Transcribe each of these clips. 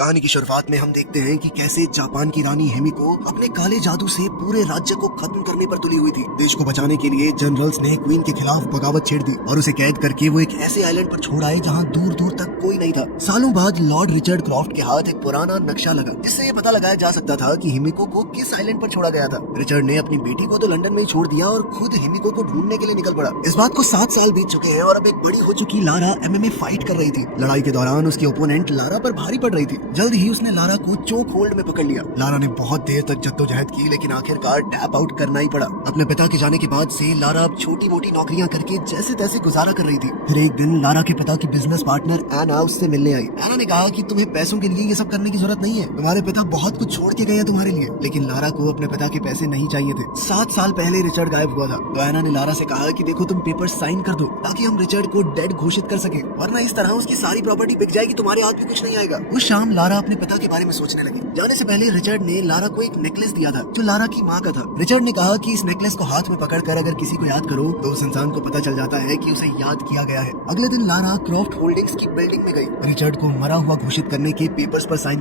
कहानी की शुरुआत में हम देखते हैं कि कैसे जापान की रानी हिमिको अपने काले जादू से पूरे राज्य को खत्म करने पर तुली हुई थी। देश को बचाने के लिए जनरल्स ने क्वीन के खिलाफ बगावत छेड़ दी और उसे कैद करके वो एक ऐसे आइलैंड पर छोड़ आए जहाँ दूर दूर तक कोई नहीं था। सालों बाद लॉर्ड रिचर्ड क्रॉफ्ट के हाथ एक पुराना नक्शा लगा जिससे ये पता लगाया जा सकता था कि हिमिको को किस आइलैंड पर छोड़ा गया था। रिचर्ड ने अपनी बेटी को तो लंदन में ही छोड़ दिया और खुद हिमिको को ढूंढने के लिए निकल पड़ा। इस बात को 7 साल बीत चुके हैं और अब एक बड़ी हो चुकी लारा एमएमए फाइट कर रही थी। लड़ाई के दौरान उसकी ओपोनेंट लारा पर भारी पड़ रही थी। जल्द ही उसने लारा को चोक होल्ड में पकड़ लिया। लारा ने बहुत देर तक जद्दोजहद की लेकिन आखिरकार टैप आउट करना ही पड़ा। अपने पिता के जाने के बाद से लारा अब छोटी मोटी नौकरियां करके जैसे तैसे गुजारा कर रही थी। फिर एक दिन लारा के पिता की बिजनेस पार्टनर एना उससे मिलने आई। एना ने कहा कि तुम्हें पैसों के लिए ये सब करने की जरूरत नहीं है, तुम्हारे पिता बहुत कुछ छोड़ के गए हैं तुम्हारे लिए। लेकिन लारा को अपने पिता के पैसे नहीं चाहिए थे। 7 साल पहले रिचर्ड गायब हुआ था तो एना ने लारा से कहा कि देखो तुम पेपर साइन कर दो ताकि हम रिचर्ड को डेड घोषित कर सके, वरना इस तरह उसकी सारी प्रॉपर्टी बिक जाएगी, तुम्हारे हाथ में कुछ नहीं आएगा। उस शाम लारा अपने पिता के बारे में सोचने लगी। जाने से पहले रिचर्ड ने लारा को एक नेकलेस दिया था जो लारा की माँ का था। रिचर्ड ने कहा कि इस नेकलेस को हाथ में पकड़कर अगर किसी को याद करो तो उस इंसान को पता चल जाता है कि उसे याद किया गया है। अगले दिन लारा क्रॉफ्ट होल्डिंग्स की बिल्डिंग में गई रिचर्ड को मरा हुआ घोषित करने के पेपर्स पर साइन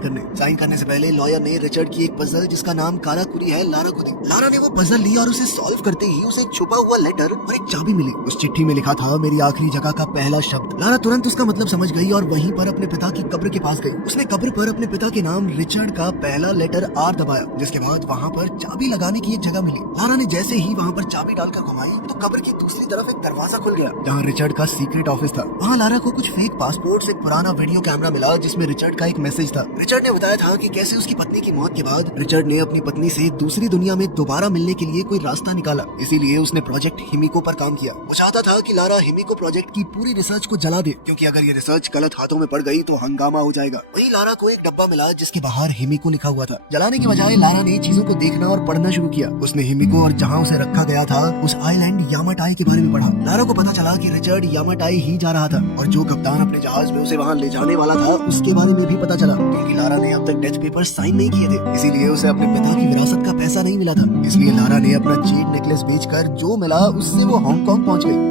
करने से पहले लॉयर ने रिचर्ड की एक पजल जिसका नाम काराकुरी है लारा को दी। लारा ने वो पजल ली और उसे सॉल्व करते ही उसे एक छुपा हुआ लेटर और एक चाबी मिली। उस चिट्ठी में लिखा था मेरी आखिरी जगह का पहला शब्द। लारा तुरंत उसका मतलब समझ गई और वहीं पर अपने पिता की कब्र के पास गई। उसने कब्र पर अपने पिता के नाम रिचर्ड का पहला लेटर आर दबाया, जिसके बाद वहाँ पर चाबी लगाने की एक जगह मिली। लारा ने जैसे ही वहाँ पर चाबी डालकर घुमाई तो कब्र की दूसरी तरफ एक दरवाजा खुल गया जहाँ रिचर्ड का सीक्रेट ऑफिस था। वहाँ लारा को कुछ फेक पासपोर्ट, एक पुराना वीडियो कैमरा मिला जिसमें रिचर्ड का एक मैसेज था। रिचर्ड ने बताया था कि कैसे उसकी पत्नी की मौत के बाद रिचर्ड ने अपनी पत्नी से दूसरी दुनिया में दोबारा मिलने के लिए कोई रास्ता निकाला, इसीलिए उसने प्रोजेक्ट हिमिको पर काम किया। वो चाहता था कि लारा हिमिको प्रोजेक्ट की पूरी रिसर्च को जला दे क्योंकि अगर ये रिसर्च गलत हाथों में पड़ गई तो हंगामा हो जाएगा। वहीं लारा को एक डब्बा मिला जिसके बाहर हिमिको लिखा हुआ था। जलाने के बजाय लारा ने चीजों को देखना और पढ़ना शुरू किया। उसने हिमिको और जहाँ उसे रखा गया था उस आइलैंड यामाटाई के बारे में पढ़ा। लारा को पता चला कि रिचर्ड यामाटाई ही जा रहा था और जो कप्तान अपने जहाज में उसे वहाँ ले जाने वाला था उसके बारे में भी पता चला क्योंकि लारा ने अब तक डेथ पेपर साइन नहीं किए थे, इसीलिए उसे अपने पिता की विरासत का पैसा नहीं मिला था। इसलिए लारा ने अपना जेड नेकलेस बेचकर जो मिला उससे वो हांगकांग पहुंच गई।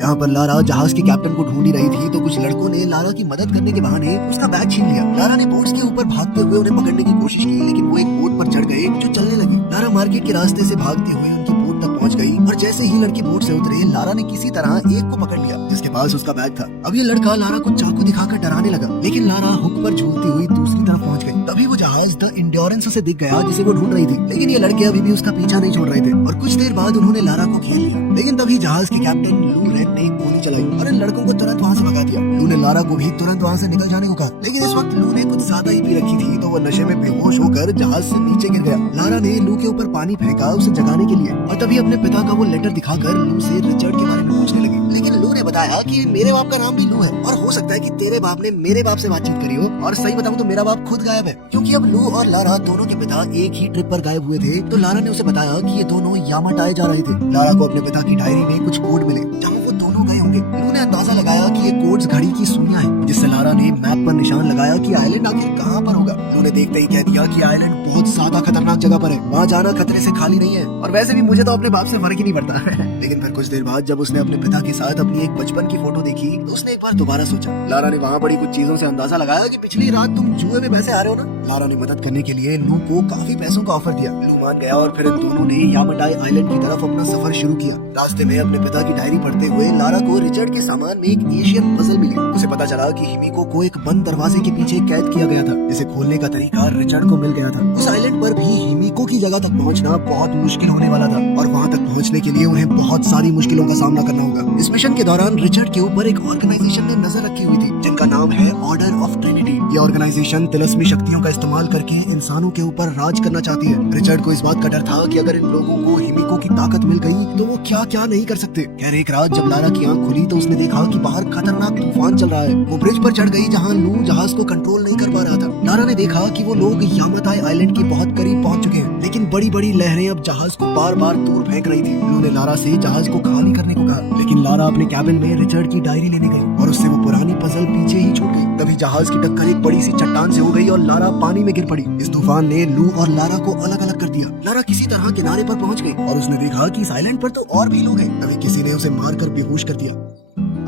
यहाँ पर लारा जहाज के कैप्टन को ढूंढ ही रही थी तो कुछ लड़कों ने लारा की मदद करने के बहाने उसका बैग छीन लिया। लारा ने बोट्स के ऊपर भागते हुए उन्हें पकड़ने की कोशिश की लेकिन वो एक बोट पर चढ़ गए जो चलने लगी। लारा मार्केट के रास्ते से भागते हुए उनकी बोट तक पहुंच गई और जैसे ही लड़की बोट से उतरे लारा ने किसी तरह एक को पकड़ लिया जिसके पास उसका बैग था। अब ये लड़का लारा को चाकू दिखाकर डराने लगा लेकिन लारा हुक पर झूलती हुई दूसरी तरफ पहुंच गई। तभी वो जहाज द इंड्योरेंस उसे दिख गया जिसे वो ढूंढ रही थी, लेकिन ये लड़के अभी भी उसका पीछा नहीं छोड़ रहे थे और कुछ देर बाद उन्होंने लारा को घेर लिया। लेकिन तभी जहाज के कैप्टन लू रेड ने गोली चलाई और इन लड़कों को तुरंत वहाँ से भगा दिया। लू ने लारा को भी तुरंत वहाँ से निकल जाने को कहा लेकिन इस वक्त लू ने कुछ ज्यादा ही पी रखी थी तो वो नशे में बेहोश होकर जहाज से नीचे गिर गया। लारा ने लू के ऊपर पानी फेंका उसे जगाने के लिए और तभी अपने पिता का वो लेटर दिखाकर लू से रिचर्ड के बारे में पूछने लगी। लेकिन लू ने बताया कि मेरे बाप का नाम भी लू है और हो सकता है कि तेरे बाप ने मेरे बाप से बातचीत करी हो और सही बताऊं तो मेरा बाप खुद गायब है क्योंकि अब लू और लारा दोनों के पिता एक ही ट्रिप पर गायब हुए थे। तो लारा ने उसे बताया कि ये दोनों यामाटाई जा रहे थे। लारा को अपने पिता की डायरी में कुछ कोड मिले जहाँ वो दोनों गए होंगे। लू ने अंदाजा लगाया कि ये कोड्स घड़ी की सुइयां हैं जिससे लारा ने मैप पर निशान लगाया कि आइलैंड आखिर कहाँ पर होगा। लू ने देखते ही कह दिया कि आइलैंड बहुत ज्यादा खतरनाक जगह पर है, वहाँ जाना खतरे से खाली नहीं है और वैसे भी मुझे तो अपने बाप से फर्क ही नहीं पड़ता। लेकिन फिर कुछ देर बाद जब उसने अपने पिता के साथ अपनी एक बचपन की फोटो देखी तो उसने एक बार दोबारा सोचा। लारा ने वहाँ पड़ी कुछ चीजों से अंदाजा लगाया कि पिछली रात तुम जुए में वैसे आ रहे हो ना। लारा ने मदद करने के लिए लू को काफी पैसों का ऑफर दिया। लू मान गया और फिर इन दोनों ने यामाटाई आइलैंड की तरफ अपना सफर शुरू किया। रास्ते में अपने पिता की डायरी पढ़ते हुए लारा को रिचर्ड के सामान में एक एशियन पजल मिली। उसे पता चला कि हिमिको को एक बंद दरवाजे के पीछे कैद किया गया था जिसे खोलने का तरीका रिचर्ड को मिल गया था। उस आइलैंड पर भी हिमिको की जगह तक पहुंचना बहुत मुश्किल होने वाला था और वहां तक पहुंचने के लिए उन्हें बहुत सारी मुश्किलों का सामना करना होगा। इस मिशन के दौरान रिचर्ड के ऊपर एक ऑर्गेनाइजेशन ने नजर रखी हुई थी जिनका नाम है ऑर्डर ऑफ ट्रिनिटी। ये ऑर्गेनाइजेशन तिलस्मी शक्तियों का इस्तेमाल करके इंसानों के ऊपर राज करना चाहती है। रिचर्ड को इस बात का डर था कि अगर इन लोगों को हिमिको की ताकत मिल गई तो वो क्या क्या नहीं कर सकते। खैर एक रात जब लारा की आंख खुली तो उसने देखा कि बाहर खतरनाक तूफान चल रहा है। वो ब्रिज पर चढ़ गई जहाँ लू जहाज को कंट्रोल नहीं कर पा रहा था। लारा ने देखा कि वो लोग यामाटाई आइलैंड के बहुत करीब पहुंच चुके हैं लेकिन बड़ी बड़ी लहरें अब जहाज को बार बार दूर फेंक रही थी। लू ने लारा से जहाज को खाली करने को कहा लेकिन लारा अपने कैबिन में रिचर्ड की डायरी लेने गई और उससे वो पुरानी पजल पीछे ही छूट गई। तभी जहाज की टक्कर एक बड़ी सी चट्टान से हो गई और लारा पानी में गिर पड़ी। इस तूफान ने लू और लारा को अलग अलग कर दिया। लारा किसी तरह किनारे पर पहुंच गई और उसने देखा कि इस आइलैंड पर तो और भी लोग हैं। तभी किसी ने उसे मारकर बेहोश कर दिया।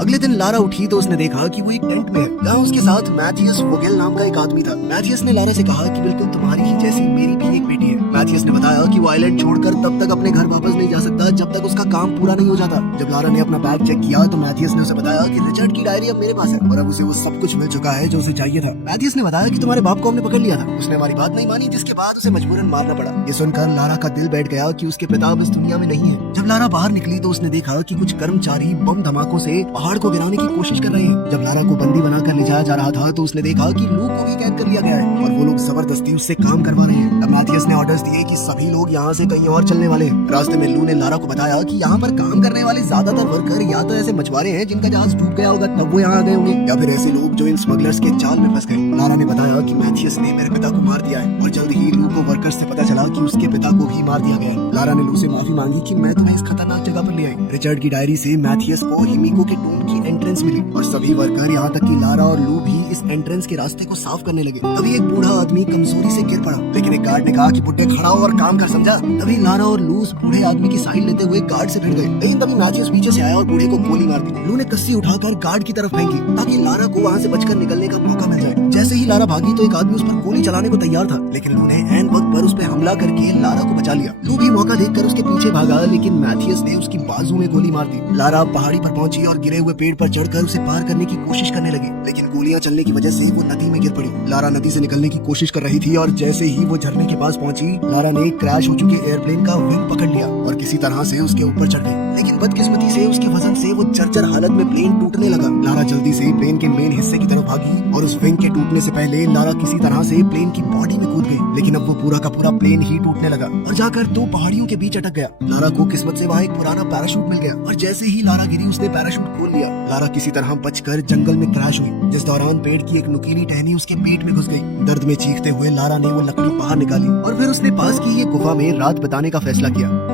अगले दिन लारा उठी तो उसने देखा कि वो एक टेंट में है, जहाँ उसके साथ मैथियस वोगेल नाम का एक आदमी था। मैथियस ने लारा से कहा कि बिल्कुल तुम्हारी ही जैसी मेरी भी एक बेटी है। मैथियस ने बताया कि वो आइलैंड छोड़कर तब तक अपने घर वापस नहीं जा सकता जब तक उसका काम पूरा नहीं हो जाता। जब लारा ने अपना बैग चेक किया तो मैथियस ने उसे बताया कि रिचर्ड की डायरी अब मेरे पास है और अब उसे वो सब कुछ मिल चुका है जो उसे चाहिए था। मैथियस ने बताया कि तुम्हारे बाप को हमने पकड़ लिया था, उसने हमारी बात नहीं मानी, जिसके बाद उसे मजबूरन मारना पड़ा। ये सुनकर लारा का दिल बैठ गया कि उसके पिता अब इस दुनिया में नहीं है। जब लारा बाहर निकली तो उसने देखा कि कुछ कर्मचारी बम धमाकों से पहाड़ को गिराने की कोशिश कर रहे हैं। जब लारा को बंदी बनाकर ले जाया जा रहा था तो उसने देखा कि लू को भी कैद कर लिया गया है और वो लोग जबरदस्ती उससे काम करवा रहे हैं। तब मैथियस ने ऑर्डर्स दिए कि सभी लोग यहाँ से कहीं और चलने वाले हैं। रास्ते में लू ने लारा को बताया कि यहाँ पर काम करने वाले ज्यादातर वर्कर या तो ऐसे मछुआरे हैं जिनका जहाज डूब गया होगा तब वो यहाँ आ गए होंगे, या फिर ऐसे लोग जो इन स्मगलर्स के जाल में फंस गए। लारा ने बताया कि मैथियस ने मेरे पिता को मार दिया है और जल्द ही लू को वर्कर्स से पता चला कि उसके पिता को भी मार दिया गया है। लारा ने लू से माफी मांगी कि मैं तुम्हें इस खतरनाक जगह पर ले आई। रिचर्ड की डायरी से मैथियस को हिमिको के टूम की एंट्रेंस मिली और सभी वर्कर यहाँ तक कि लारा और लू भी इस एंट्रेंस के रास्ते को साफ करने लगे। तभी एक बूढ़ा आदमी कमजोरी से गिर पड़ा, लेकिन एक गार्ड ने कहा कि बुड्ढे खड़ा हो और काम कर, समझा। तभी लारा और लू उस बूढ़े आदमी की साइड लेते हुए गार्ड से भिड़ गए, लेकिन तभी मैथियस पीछे से आया और बूढ़े को गोली मार दी। लू ने कस्सी उठाकर गार्ड की तरफ फेंकी ताकि लारा को वहाँ से बचकर निकलने का मौका मिल जाए। जैसे ही लारा भागी तो एक आदमी उस पर गोली चलाने को तैयार था, लेकिन लू ने ऐन वक्त पर उस पर हमला करके लारा को बचा लिया। लू भी मौका देखकर उसके पीछे भागा, लेकिन मैथियस ने उसकी बाजू में गोली मार दी। लारा पहाड़ी पर पहुंची और गिरे हुए पेड़ पर चढ़कर उसे पार करने की कोशिश करने लगी, लेकिन गोलियां चलने की वजह से वो नदी में गिर पड़ी। लारा नदी से निकलने की कोशिश कर रही थी और जैसे ही वो झरने के पास पहुंची, लारा ने क्रैश हो चुके एयरप्लेन का विंग पकड़ लिया और किसी तरह से उसके ऊपर चढ़ गई। लेकिन बदकिस्मती से उसके वजन से वो जर्जर हालत में प्लेन टूटने लगा। लारा जल्दी से प्लेन के मेन हिस्से की तरफ भागी और उस विंग के टूटने से पहले लारा किसी तरह से प्लेन की बॉडी में कूद गई, लेकिन अब वो पूरा का पूरा प्लेन ही टूटने लगा और जाकर दो पहाड़ियों के बीच अटक गया। लारा को किस्मत से वहाँ एक पुराना पैराशूट मिल गया और जैसे ही लारा गिरी उसने पैराशूट खोल लिया। लारा किसी तरह बचकर जंगल में क्रैश हुई, जिस दौरान पेड़ की एक नुकीली टहनी उसके पेट में घुस गई। दर्द में चीखते हुए लारा ने वो लकड़ी बाहर निकाली और फिर उसने पास की ये गुफा में रात बिताने का फैसला किया।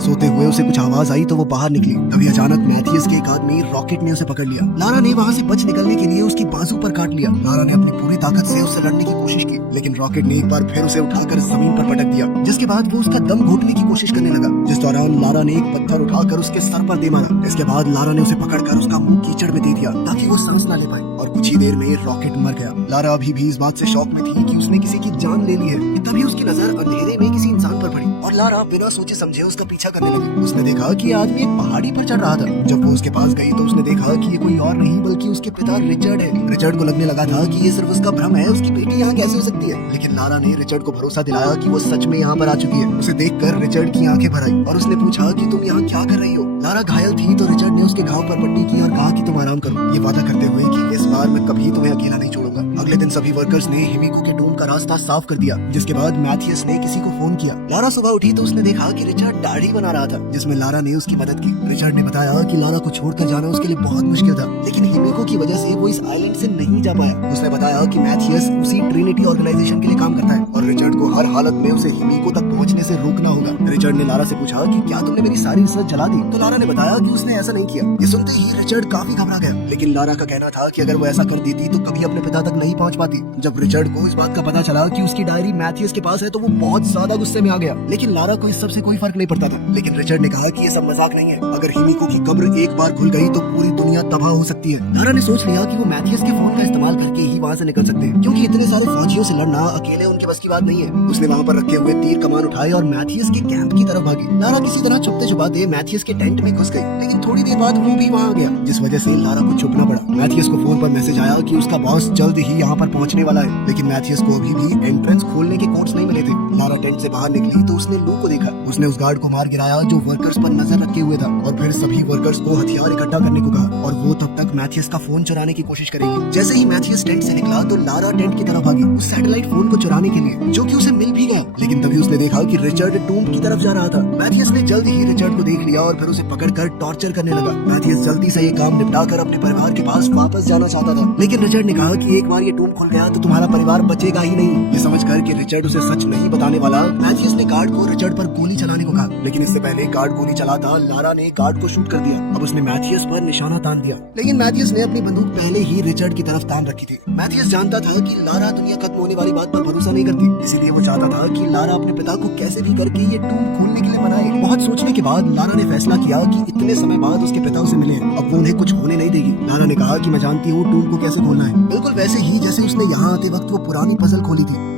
सोते हुए उसे कुछ आवाज आई तो वो बाहर निकली। तभी अचानक मैथियस के एक आदमी रॉकेट ने उसे पकड़ लिया। लारा ने वहाँ से बच निकलने के लिए उसकी बाजू पर काट लिया। लारा ने अपनी पूरी ताकत से उससे लड़ने की कोशिश की, लेकिन रॉकेट ने एक बार फिर उसे उठाकर जमीन पर पटक दिया, जिसके बाद वो उसका दम घोटने की कोशिश करने लगा। जिस दौरान लारा ने एक पत्थर उठाकर उसके सर पर दे मारा। इसके बाद लारा ने उसे पकड़कर उसका मुंह कीचड़ में दे दिया ताकि वो सांस न ले पाए और कुछ ही देर में रॉकेट मर गया। लारा अभी भी इस बात से शौक में थी कि उसने किसी की जान ले ली है कि तभी उसकी नजर अंधेरे में किसी इंसान पर पड़ी और लारा बिना सोचे समझे उसका पीछा करने लगी। उसने देखा कि आदमी एक पहाड़ी पर चढ़ रहा था। जब वो उसके पास गई तो उसने देखा कि ये कोई और नहीं बल्कि उसके पिता रिचर्ड है। रिचर्ड को लगने लगा था कि ये सिर्फ उसका भ्रम है, उसकी बेटी यहाँ कैसे हो सकती है, लेकिन लारा ने रिचर्ड को भरोसा दिलाया कि वो सच में यहाँ पर आ चुकी है। उसे देखकर रिचर्ड की आंखें भर आई और उसने पूछा कि तुम यहाँ क्या कर रही हो। लारा घायल थी तो रिचर्ड ने उसके घाव पर पट्टी की और कहा कि तुम आराम करो, ये वादा करते हुए कि इस बार मैं कभी तुम्हें अकेला नहीं छोड़ूंगा। अगले दिन सभी वर्कर्स ने हिमिको के डोम का रास्ता साफ कर दिया, जिसके बाद मैथियस ने किसी को फोन किया। लारा सुबह उठी तो उसने देखा कि रिचर्ड दाढ़ी बना रहा था, जिसमें लारा ने उसकी मदद की। रिचर्ड ने बताया कि लारा को छोड़कर जाना उसके लिए बहुत मुश्किल था, लेकिन हिमिको की वजह से वो इस आइलैंड से नहीं जा पाया। उसने बताया कि मैथियस उसी ट्रिनिटी ऑर्गेनाइजेशन के लिए काम करता है और रिचर्ड को हर हालत में उसे हिमिको तक पहुंचने से रोकना होगा। रिचर्ड ने लारा से पूछा कि क्या तुमने मेरी सारी रिसर्च जला दी, तो लारा ने बताया कि उसने ऐसा नहीं किया। ये सुनते ही रिचर्ड काफी घबरा गया, लेकिन लारा का कहना था कि अगर वो ऐसा कर देती तो कभी अपने पिता तक नहीं पहुंच पाती। जब रिचर्ड को इस बात का पता चला कि उसकी डायरी मैथियस के पास है तो वो बहुत ज्यादा गुस्से में आ गया, लेकिन लारा को इस सब से कोई फर्क नहीं पड़ता था। लेकिन रिचर्ड ने कहा कि ये सब मजाक नहीं है, अगर हिमिको की कब्र एक बार खुल गई तो पूरी दुनिया तबाह हो सकती है। लारा ने सोच लिया कि वो मैथियस के फोन का इस्तेमाल करके ही वहाँ से निकल सकते हैं, क्योंकि इतने सारे फौजियों से लड़ना अकेले उनके बस की बात नहीं है। उसने वहाँ पर रखे हुए तीर कमान उठाए और मैथियस के कैंप की तरफ भागी। लारा किसी तरह छुपते छुपाते मैथियस के टेंट में घुस गई, लेकिन थोड़ी देर बाद वो भी वहाँ आ गया, जिस वजह से लारा को छुपना पड़ा। मैथियस को फोन पर मैसेज आया कि उसका बॉस जल्द ही यहाँ पर पहुँचने वाला है, लेकिन मैथियस को अभी भी एंट्रेंस खोलने के कोड्स नहीं मिले थे। लारा टेंट से बाहर निकली तो उसने लू को देखा। उसने उस गार्ड को मार गिराया जो वर्कर्स पर नजर रखे हुए था और फिर सभी वर्कर्स को हथियार इकट्ठा करने को कहा और वो तब तक मैथियस का फोन चुराने की कोशिश करेगी। जैसे ही मैथियस टेंट से निकला तो लारा टेंट की तरफ भागी उस सैटेलाइट फोन को चुराने के लिए, जो कि उसे मिल भी गया, लेकिन तभी उसने देखा कि रिचर्ड टूम की तरफ जा रहा था। मैथियस ने जल्द ही रिचर्ड को देख लिया और फिर उसे पकड़कर टॉर्चर करने लगा। मैथियस जल्दी से ये काम निपटाकर अपने परिवार के पास वापस जाना चाहता था, लेकिन रिचर्ड ने कहा कि एक बार ये टूम खुल गया तो तुम्हारा परिवार बचेगा ही नहीं। ये समझकर कि रिचर्ड उसे सच नहीं बताने वाला, मैथियस ने गार्ड को रिचर्ड पर गोली चलाने को कहा, लेकिन इससे पहले गार्ड गोली चलाता लारा ने गार्ड को शूट कर दिया। अब उसने मैथियस पर निशाना तान दिया, लेकिन मैथियस ने अपनी बंदूक पहले ही रिचर्ड की तरफ तान रखी थी। मैथियस जानता था कि लारा दुनिया खत्म होने वाली बात पर भरोसा नहीं करती, इसीलिए वो चाहता था कि लारा अपने पिता को कैसे भी करके ये टूम खोलने के लिए मनाए। बहुत सोचने के बाद लारा ने फैसला किया कि इतने समय बाद उसके पिता उसे मिले, अब वो उन्हें कुछ होने नहीं देगी। लारा ने कहा कि मैं जानती हूँ टूम को कैसे खोलना है, बिल्कुल वैसे ही जैसे उसने यहाँ आते वक्त वो पुरानी पजल खोली थी।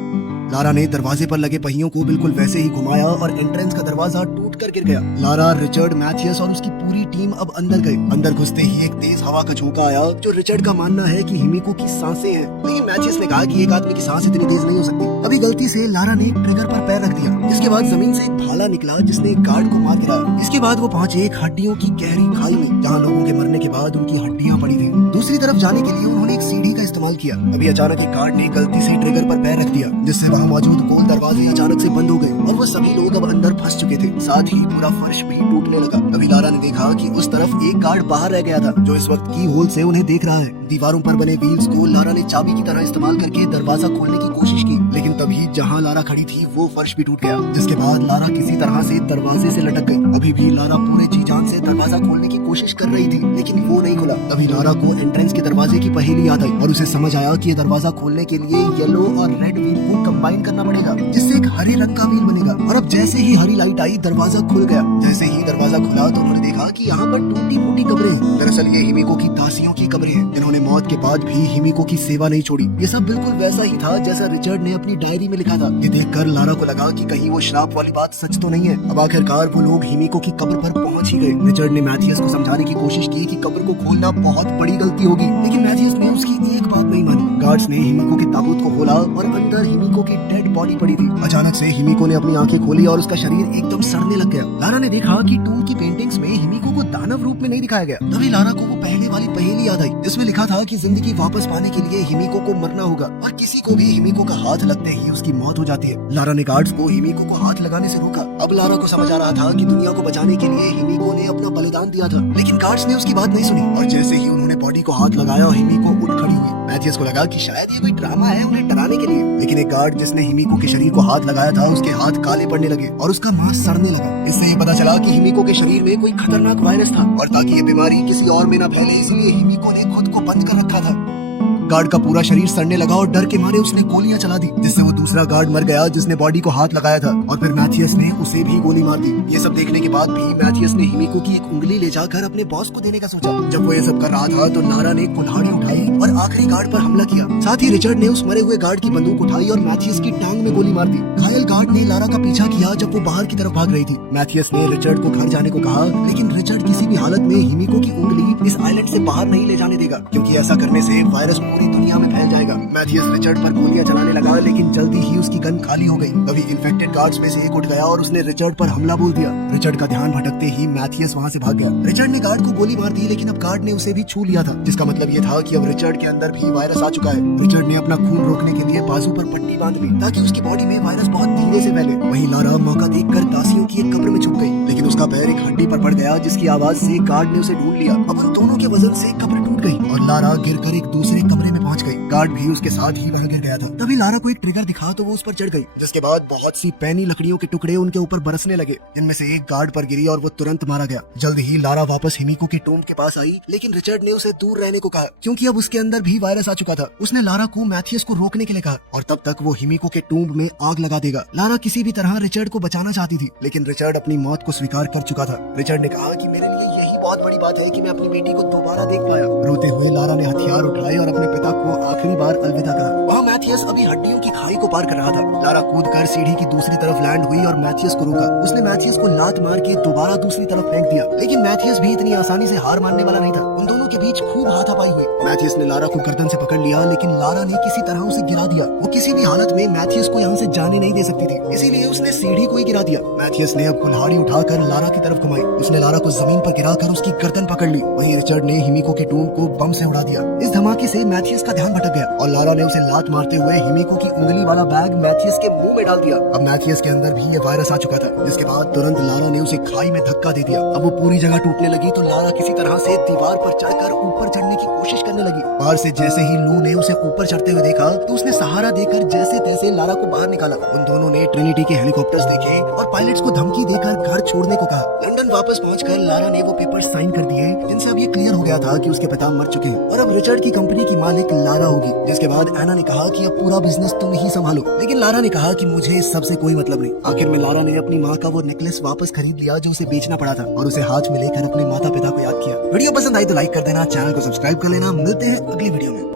लारा ने दरवाजे पर लगे पहियों को बिल्कुल वैसे ही घुमाया और एंट्रेंस का दरवाजा टूट कर गिर गया। लारा, रिचर्ड, मैथियस और उसकी पूरी टीम अब अंदर गए। अंदर घुसते ही एक तेज हवा का झोंका आया, जो रिचर्ड का मानना है कि हिमिको की सांसें हैं, लेकिन मैथियस ने कहा कि एक आदमी की सांस इतनी तेज नहीं हो सकती। अभी गलती से लारा ने ट्रिगर पर पैर रख दिया, जिसके बाद जमीन से एक भाला निकला जिसने एक गार्ड को मार गिराया। इसके बाद वो पहुंचे एक हड्डियों की गहरी खाई में, जहाँ लोगों के मरने के बाद उनकी हड्डियां पड़ी थी। दूसरी तरफ जाने के लिए उन्होंने एक सीढ़ी का इस्तेमाल किया। अभी अचानक एक गार्ड ने गलती से ट्रिगर पर पैर रख दिया, जिससे वहाँ मौजूद गोल दरवाजे अचानक से बंद हो गए और वो सभी लोग अब अंदर फंस चुके थे। साथ ही पूरा फर्श भी टूटने लगा। अभी लारा ने देखा कि उस तरफ एक गार्ड बाहर रह गया था, जो इस वक्त की होल से उन्हें देख रहा है। दीवारों पर बने व्हील्स को लारा ने चाबी की तरह इस्तेमाल करके दरवाजा खोलने की कोशिश की, लेकिन तभी जहाँ लारा खड़ी थी वो फर्श भी टूट गया, जिसके बाद लारा किसी तरह से दरवाजे से लटक गई। अभी भी लारा पूरे जी जान से दरवाजा खोलने की कोशिश कर रही थी, लेकिन वो नहीं खुला। तभी लारा को एंट्रेंस के दरवाजे की पहेली याद आई और उसे समझ आया कि ये दरवाजा खोलने के लिए येलो और रेड व्हील को कंबाइन करना पड़ेगा, जिससे एक हरे रंग का व्हील बनेगा। और अब जैसे ही हरी लाइट आई, दरवाजा खुल गया। जैसे ही दरवाजा खुला तो उन्होंने देखा कि यहाँ पर टूटी फूटी कब्रें हैं। दरअसल ये हिमिको की दासियों की कब्रें हैं, जिन्होंने मौत के बाद भी हिमिको की सेवा नहीं छोड़ी। ये सब बिल्कुल वैसा ही था जैसा रिचर्ड ने अपनी डायरी में लिखा था। ये देखकर लारा को लगा कि कहीं वो श्राप वाली बात सच तो नहीं है। अब आखिरकार वो लोग हिमिको की कब्र पर पहुंच ही गए। रिचर्ड ने मैथियस को समझाने की कोशिश की कि कब्र को खोलना बहुत बड़ी गलती होगी, लेकिन मैथियस ने उसकी एक बात नहीं मानी। गार्ड्स ने हिमिको के ताबूत को खोला और अंदर हिमिको की डेड बॉडी पड़ी थी। अचानक से हिमिको ने अपनी आंखें खोली और उसका शरीर एकदम सड़ने लग गया। लारा ने देखा कि टूम की पेंटिंग्स में हिमिको को दानव रूप में नहीं दिखाया गया। तभी लारा को वो पहले वाली पहेली याद आई, जिसमें लिखा था कि जिंदगी वापस पाने के लिए हिमिको को मरना होगा और किसी को भी हिमिको का हाथ लगते ही उसकी मौत हो जाती है। लारा ने गार्ड्स को हिमिको को हाथ लगाने से रोका। अब लारा को समझ आ रहा था कि दुनिया को बचाने के लिए हिमिको ने अपना बलिदान दिया था, लेकिन गार्ड्स ने उसकी बात नहीं सुनी और जैसे ही उन्होंने बॉडी को हाथ लगाया, हिमिको उठ खड़ी हुई। मैथियस को लगा कि शायद ये कोई ड्रामा है उन्हें डराने के लिए, लेकिन एक गार्ड जिसने हिमिको के शरीर को हाथ लगाया था, उसके हाथ काले पड़ने लगे और उसका मांस सड़ने लगा। इससे ये पता चला कि हिमिको के शरीर में कोई खतरनाक वायरस था और ताकि ये बीमारी किसी और में न फैले, इसलिए हिमिको ने खुद को बंद कर रखा था। गार्ड का पूरा शरीर सड़ने लगा और डर के मारे उसने गोलियां चला दी, जिससे वो दूसरा गार्ड मर गया जिसने बॉडी को हाथ लगाया था, और फिर मैथियस ने उसे भी गोली मार दी। ये सब देखने के बाद भी मैथियस ने हिमिको की एक उंगली ले जाकर अपने बॉस को देने का सोचा। जब वो ये सब कर रहा था तो लारा ने कुल्हाड़ी उठाई और आखिरी गार्ड पर हमला किया। साथ ही रिचर्ड ने उस मरे हुए गार्ड की बंदूक उठाई और मैथियस की टांग में गोली मार दी। घायल गार्ड ने लारा का पीछा किया जब वो बाहर की तरफ भाग रही थी। मैथियस ने रिचर्ड को घर जाने को कहा, लेकिन रिचर्ड किसी भी हालत में हिमिको की उंगली इस आइलैंड से बाहर नहीं ले जाने देगा, क्योंकि ऐसा करने से वायरस पूरी दुनिया में फैल जाएगा। मैथियस रिचर्ड पर गोलियां चलाने लगा, लेकिन जल्दी ही उसकी गन खाली हो गई। तभी इन्फेक्टेड गार्ड्स में से एक उठ गया और उसने रिचर्ड पर हमला बोल दिया। रिचर्ड का ध्यान भटकते ही मैथियस वहां से भाग गया। रिचर्ड ने गार्ड को गोली मार दी, लेकिन अब गार्ड ने उसे भी छू लिया था, जिसका मतलब ये था कि अब रिचर्ड के अंदर भी वायरस आ चुका है। रिचर्ड ने अपना खून रोकने के लिए बाजू पर पट्टी बांध ली ताकि उसकी बॉडी में वायरस बहुत धीरे से फैले। वहीं लारा मौका देखकर दासियों की एक कब्र में छुप गई, लेकिन उसका पैर एक हड्डी पर पड़ गया, जिसकी आवाज से गार्ड ने उसे ढूंढ लिया। अब उन दोनों के वजन से कब्र टूट गई और लारा गिरकर एक दूसरे कमरे में पहुंच गई। गार्ड भी उसके साथ ही वहां गिर गया था। तभी लारा को एक ट्रिगर दिखा तो वो उस पर चढ़ गई, जिसके बाद बहुत सी पैनी लकड़ियों के टुकड़े उनके ऊपर बरसने लगे, जिनमें से एक गार्ड पर गिरी और वो तुरंत मारा गया। जल्द ही लारा वापस हिमिको की टूम के पास आई, लेकिन रिचर्ड ने उसे दूर रहने को कहा, क्योंकि अब उसके अंदर भी वायरस आ चुका था। उसने लारा को मैथियस को रोकने के लिए कहा और तब तक वो हिमिको के टूम में आग लगा देगा। लारा किसी भी तरह रिचर्ड को बचाना चाहती थी, लेकिन रिचर्ड अपनी मौत को स्वीकार कर चुका था। रिचर्ड ने कहा कि मेरे लिए यही बहुत बड़ी बात है कि मैं अपनी बेटी को दोबारा देख पाया। रोते हुए लारा ने हथियार उठाए और अपने पिता को आखिरी बार अलविदा कहा। वहाँ मैथियस अभी हड्डियों की खाई को पार कर रहा था। लारा कूदकर सीढ़ी की दूसरी तरफ लैंड हुई और मैथियस को रोका। उसने मैथियस को लात मार के दोबारा दूसरी तरफ फेंक दिया, लेकिन मैथियस भी इतनी आसानी से हार मानने वाला नहीं था। उन दोनों के बीच खूब हाथापाई हुई। मैथियस ने लारा को गर्दन से पकड़ लिया, लेकिन लारा ने किसी तरह उसे गिरा दिया। वो किसी भी हालत में मैथियस को यहाँ से जाने नहीं दे सकती थी, इसीलिए उसने सीढ़ी को ही गिरा दिया। मैथियस ने अब कुल्हाड़ी उठाकर लारा की तरफ घुमाई। उसने लारा को जमीन पर गिराकर उसकी गर्दन पकड़ ली। वहीं रिचर्ड ने हिमिको के टूम को बम से उड़ा दिया। इस धमाके से मैथियस का ध्यान भटक गया और लारा ने उसे लात मारते हुए हिमिको की उंगली वाला बैग मैथियस के मुंह में डाल दिया। अब मैथियस के अंदर भी ये वायरस आ चुका था, जिसके बाद तुरंत लारा ने उसे खाई में धक्का दे दिया। अब वो पूरी जगह टूटने लगी तो लारा किसी तरह से दीवार पर पर चढ़कर ऊपर चढ़ने की कोशिश करने लगी। बाहर से जैसे ही लू ने उसे ऊपर चढ़ते हुए देखा तो उसने सहारा देकर जैसे तैसे लारा को बाहर निकाला। उन दोनों ने ट्रिनिटी के हेलीकॉप्टर्स देखे और पायलट्स को धमकी देकर घर छोड़ने को कहा। लंदन वापस पहुंचकर लारा ने वो पेपर साइन कर दिए जिनसे अब ये क्लियर हो गया था कि उसके पिता मर चुके हैं और अब रिचर्ड की कंपनी की मालिक लारा होगी। जिसके बाद एना ने कहा कि अब पूरा बिजनेस तुम ही संभालो, लेकिन लारा ने कहा कि मुझे इस सब से कोई मतलब नहीं। आखिर में लारा ने अपनी माँ का वो नेकलेस वापस खरीद लिया जो उसे बेचना पड़ा था और उसे हाथ में लेकर अपने माता पिता को याद किया। वीडियो पसंद आई तो लाइक कर देना, चैनल को सब्सक्राइब कर लेना। मिलते हैं अगली वीडियो में।